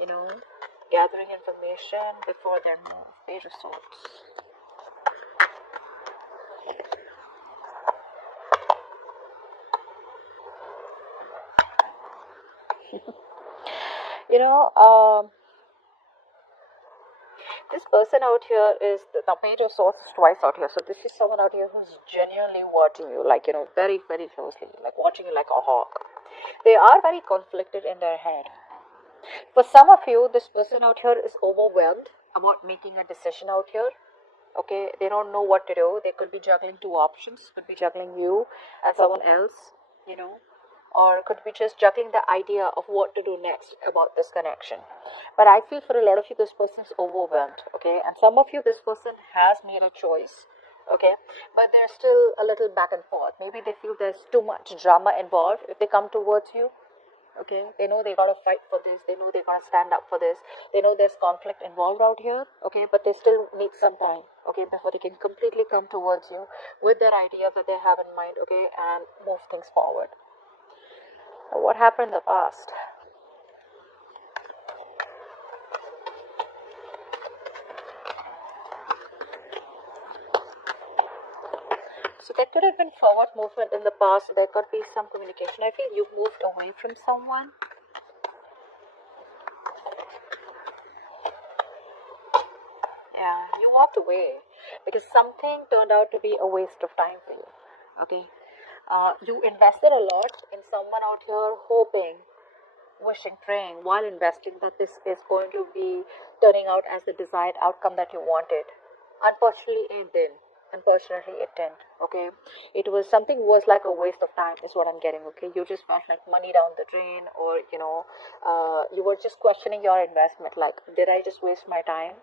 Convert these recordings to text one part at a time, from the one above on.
you know, gathering information before their move. Page of Swords. You know, this person out here is the Page of Swords is twice out here. So this is someone out here who's genuinely watching you, like, you know, very, very closely, like watching you like a hawk. They are very conflicted in their head. For some of you, this person out here is overwhelmed about making a decision out here. Okay, they don't know what to do. They could be juggling two options, could be juggling you and someone else, you know, or could be just juggling the idea of what to do next about this connection. But I feel for a lot of you, this person is overwhelmed. Okay, and some of you, this person has made a choice. Okay, but they're still a little back and forth. Maybe they feel there's too much drama involved if they come towards you. Okay, they know they gotta fight for this, they know they gotta stand up for this, they know there's conflict involved out here. Okay, but they still need some time, okay, before they can completely come towards you with their idea that they have in mind, okay, and move things forward. What happened in the past? So there could have been forward movement in the past. There could be some communication. I feel you've moved away from someone. Yeah, you walked away because something turned out to be a waste of time for you. Okay, you invested a lot in someone out here, hoping, wishing, praying while investing that this is going to be turning out as the desired outcome that you wanted. Unfortunately, it didn't. Unfortunately, it didn't. Okay, it was something was like a waste of time, is what I'm getting. Okay, you just felt like money down the drain, or you were just questioning your investment. Like, did I just waste my time?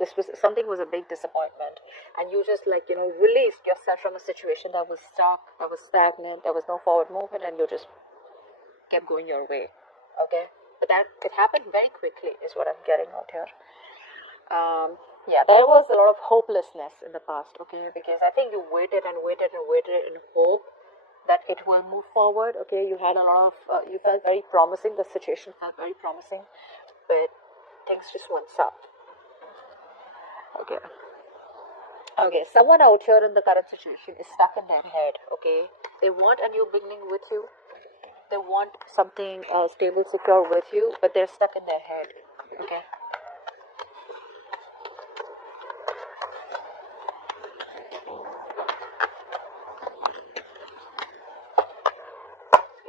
This was something was a big disappointment, and you just released yourself from a situation that was stuck, that was stagnant, there was no forward movement, and you just kept going your way. Okay, but that it happened very quickly, is what I'm getting out here. Yeah, there was a lot of hopelessness in the past. Okay, because I think you waited and waited and waited in hope that it will move forward. Okay, you had a lot of you felt very promising, the situation felt very promising, but things just went south. Okay. Okay, someone out here in the current situation is stuck in their head. Okay, they want a new beginning with you. They want something stable, secure with you, but they're stuck in their head. Okay.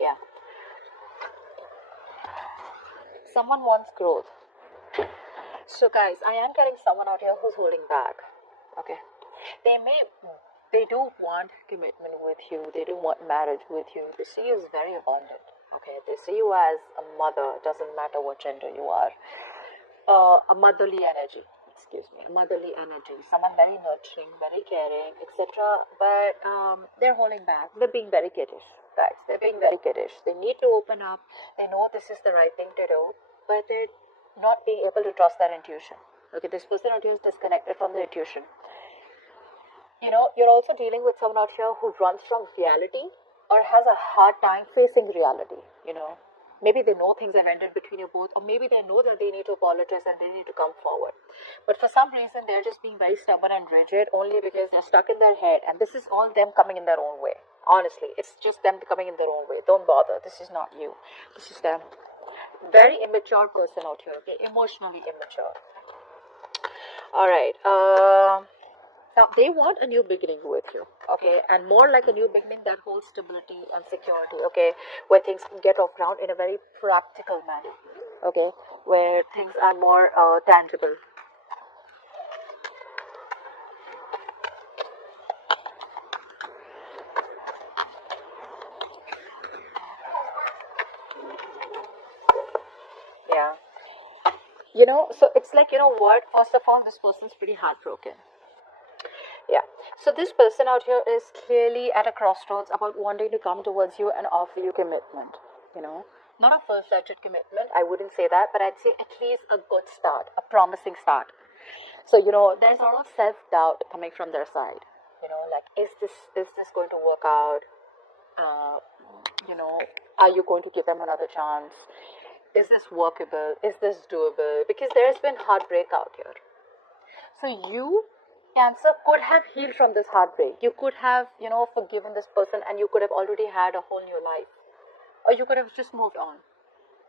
Yeah. Someone wants growth. So, guys, I am getting someone out here who's holding back. Okay. They may, they do want commitment with you. They do want marriage with you. They see you as very abundant. Okay. They see you as a mother. Doesn't matter what gender you are. A motherly energy. Excuse me. A motherly energy. Someone very nurturing, very caring, etc. But they're holding back. They're being very kiddish, guys. They're being very kiddish. They need to open up. They know this is the right thing to do, but they're not being able to trust their intuition. Okay, this person out here is disconnected from their intuition. You're also dealing with someone out here who runs from reality or has a hard time facing reality. Maybe they know things have ended between you both, or maybe they know that they need to apologize and they need to come forward. But for some reason, they're just being very stubborn and rigid only because they're stuck in their head, and this is all them coming in their own way. Honestly, it's just them coming in their own way. Don't bother. This is not you. This is them. Very immature person out here. Okay, emotionally immature. All right. Now they want a new beginning with you, okay, and more like a new beginning that holds stability and security, okay, where things can get off ground in a very practical manner, okay, where things are more tangible. Yeah, so it's like, what? First of all, this person's pretty heartbroken. Yeah. So this person out here is clearly at a crossroads about wanting to come towards you and offer you commitment. You know, not a full-fledged commitment. I wouldn't say that, but I'd say at least a good start, a promising start. So there's a lot of self-doubt coming from their side. Like, is this going to work out? Uh, you know, are you going to give them another chance? is this workable? Is this doable? Because there's been heartbreak out here. So you, Cancer, could have healed from this heartbreak. You could have, forgiven this person, and you could have already had a whole new life. Or you could have just moved on.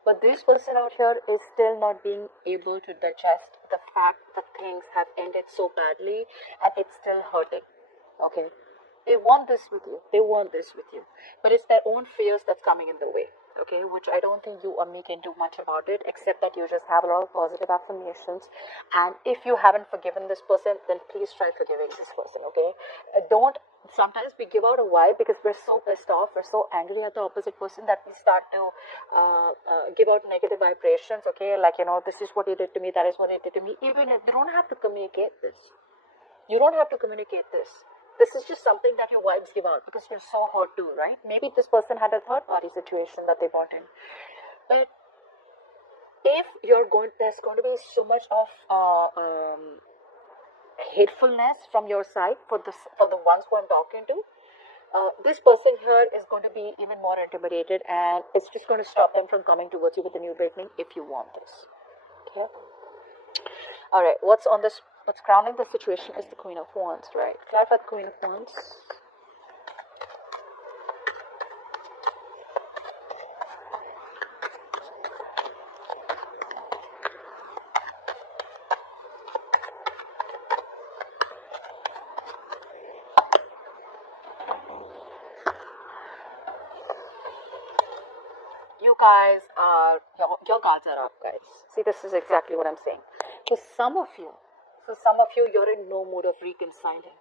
But this person out here is still not being able to digest the fact that things have ended so badly and it's still hurting. Okay? They want this with you. They want this with you. But it's their own fears that's coming in the way. Okay, which I don't think you or me can do much about it, except that you just have a lot of positive affirmations. And if you haven't forgiven this person, then please try forgiving this person. Okay, don't. Sometimes we give out a vibe because we're so pissed off, we're so angry at the opposite person that we start to give out negative vibrations. Okay, like this is what he did to me, that is what he did to me. Even if they don't have to communicate this, you don't have to communicate this. This is just something that your vibes give out because you're so hurt too, right? Maybe this person had a third party situation that they brought in. But if there's going to be so much of hatefulness from your side for the ones who I'm talking to, this person here is going to be even more intimidated, and it's just going to stop them from coming towards you with a new beginning if you want this. Okay. All right. What's crowning the situation is the Queen of Wands, right? Clarify the Queen of Wands. You guys are, your guards are up, guys. See, this is exactly what I'm saying. For some of you, you're in no mood of reconciling.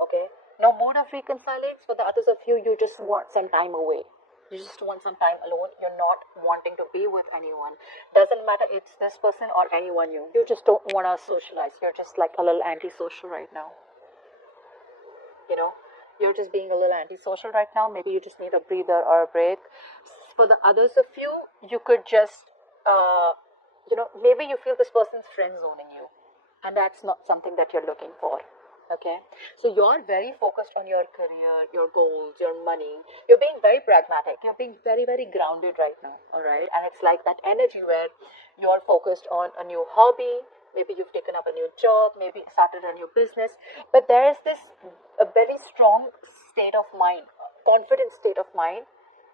Okay? No mood of reconciling. For the others of you, you just want some time away. You just want some time alone. You're not wanting to be with anyone. Doesn't matter it's this person or anyone new. You just don't want to socialize. You're just like a little antisocial right now. You're just being a little antisocial right now. Maybe you just need a breather or a break. For the others of you, you could just, maybe you feel this person's friend zoning you, and that's not something that you're looking for. Okay, so you're very focused on your career, your goals, your money. You're being very pragmatic. You're being very, very grounded right now. All right, and it's like that energy where you're focused on a new hobby. Maybe you've taken up a new job, maybe started a new business, but there is a very strong state of mind, confident state of mind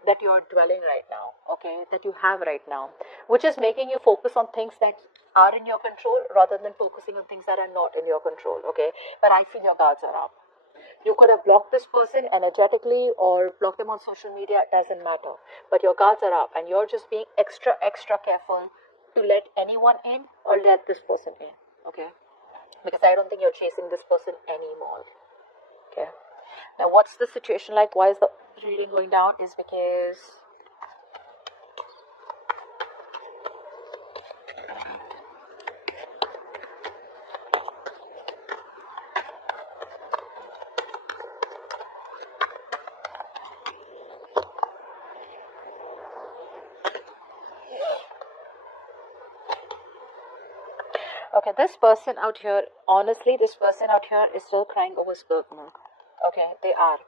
that you're dwelling right now, okay, that you have right now, which is making you focus on things that are in your control rather than focusing on things that are not in your control, okay. But I feel your guards are up. You could have blocked this person energetically or blocked them on social media, it doesn't matter. But your guards are up and you're just being extra, extra careful to let anyone in or let this person in, okay? Because I don't think you're chasing this person anymore, okay? Now, what's the situation like? Why is the reading going down? Is because okay, this person out here, honestly, this person out here is still crying over spilled milk. Okay, they are.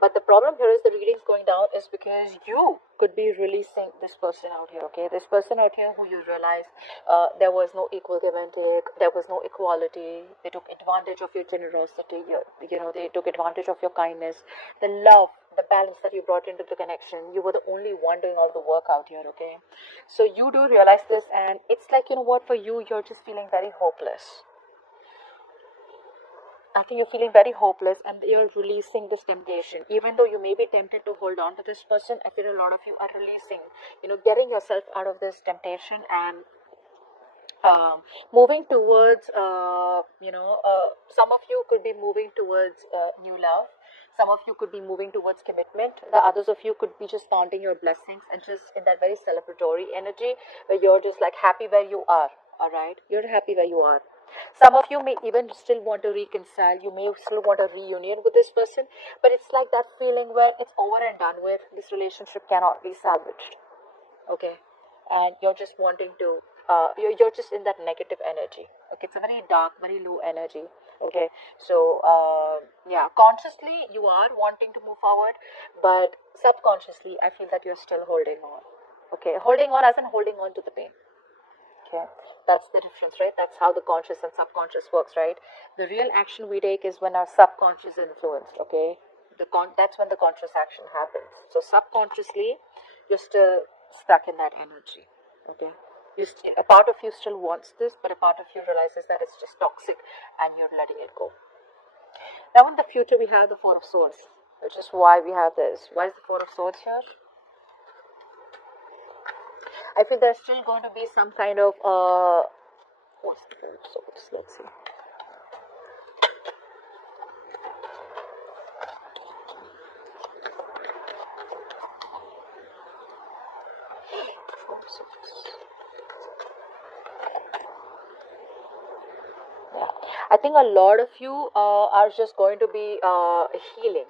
But the problem here is the readings going down is because you could be releasing this person out here, okay? This person out here who you realize there was no equal give and take, there was no equality. They took advantage of your generosity, they took advantage of your kindness, the love, the balance that you brought into the connection. You were the only one doing all the work out here, okay? So you do realize this, and it's like, for you, you're just feeling very hopeless. I think you're feeling very hopeless and you're releasing this temptation. Even though you may be tempted to hold on to this person, I feel a lot of you are releasing, getting yourself out of this temptation and moving towards, some of you could be moving towards new love. Some of you could be moving towards commitment. The others of you could be just counting your blessings and just in that very celebratory energy where you're just like happy where you are. All right? You're happy where you are. Some of you may even still want to reconcile. You may still want a reunion with this person, but it's like that feeling where it's over and done with. This relationship cannot be salvaged. Okay, and you're just wanting to. You're just in that negative energy. Okay, it's a very dark, very low energy. Okay, so consciously you are wanting to move forward, but subconsciously I feel that you're still holding on. Okay, holding on as in holding on to the pain. Okay, that's the difference, right? That's how the conscious and subconscious works, right? The real action we take is when our subconscious is influenced. Okay, that's when the conscious action happens. So subconsciously, you're still stuck in that energy. Okay, a part of you still wants this, but a part of you realizes that it's just toxic, and you're letting it go. Now, in the future, we have the Four of Swords, which is why we have this. Why is the Four of Swords here? I feel there's still going to be some kind of what's the Four of Swords? Let's see. Four of Swords. Yeah, I think a lot of you are just going to be healing,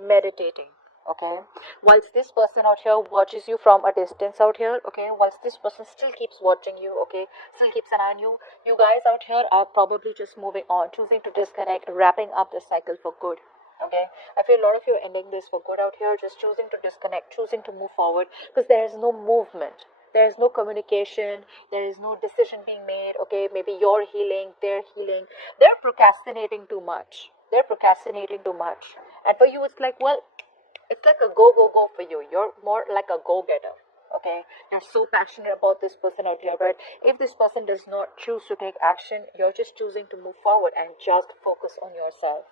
meditating. Okay, whilst this person out here watches you from a distance out here, okay, whilst this person still keeps watching you, okay, still keeps an eye on you, you guys out here are probably just moving on, choosing to disconnect, wrapping up the cycle for good. Okay, I feel a lot of you are ending this for good out here, just choosing to disconnect, choosing to move forward, because there is no movement, there is no communication, there is no decision being made. Okay, maybe you're healing, they're healing, they're procrastinating too much, and for you it's like, well, it's like a go, go, go for you. You're more like a go-getter. Okay, you're so passionate about this person out here, but if this person does not choose to take action, you're just choosing to move forward and just focus on yourself.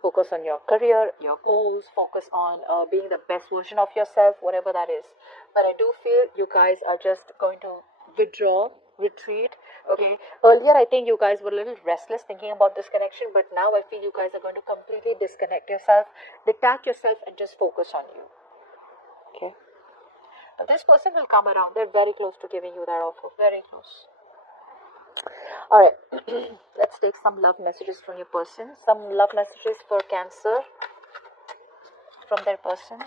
Focus on your career, your goals, focus on being the best version of yourself, whatever that is. But I do feel you guys are just going to withdraw, retreat. Okay, earlier I think you guys were a little restless thinking about this connection, but now I feel you guys are going to completely disconnect yourself, detach yourself, and just focus on you. Okay, but this person will come around. They're very close to giving you that offer, very close. All right, let's take some love messages from your person. Some love messages for Cancer from their person.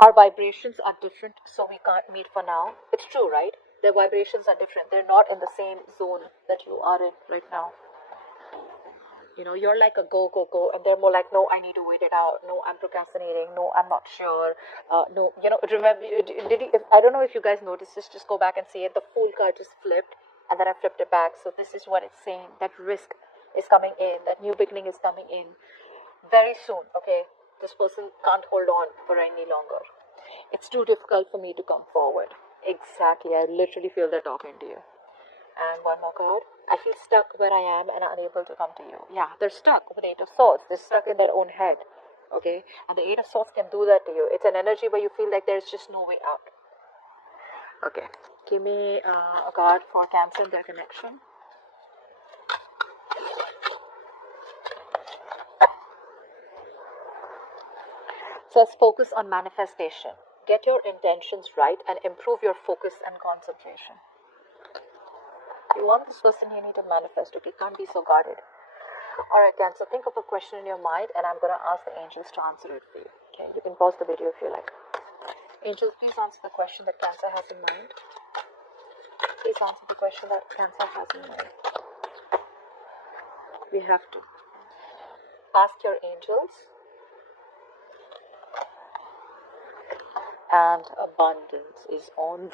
Our vibrations are different, so we can't meet for now. It's true, right? Their vibrations are different. They're not in the same zone that you are in right now. You know, you're like a go, go, go, and they're more like, no, I need to wait it out. No, I'm procrastinating. No, I'm not sure. No, you know, remember, did you, I don't know if you guys noticed this, just go back and see it. The Fool card just flipped, and then I flipped it back. So this is what it's saying, that risk is coming in, that new beginning is coming in very soon. Okay, this person can't hold on for any longer. It's too difficult for me to come forward. Exactly, I literally feel they're talking to you. And one more card. I feel stuck where I am and unable to come to you. Yeah, they're stuck with the Eight of Swords. They're stuck in their own head. Okay, and the Eight of Swords can do that to you. It's an energy where you feel like there's just no way out. Okay, give me a card for Cancer and their connection. So let's focus on manifestation. Get your intentions right and improve your focus and concentration. You want this person, you need to manifest. Okay, can't be so guarded. Alright, Cancer, think of a question in your mind and I'm going to ask the angels to answer it for you. Okay, you can pause the video if you like. Angels, please answer the question that Cancer has in mind. Please answer the question that Cancer has in mind. We have to ask your angels. And abundance is on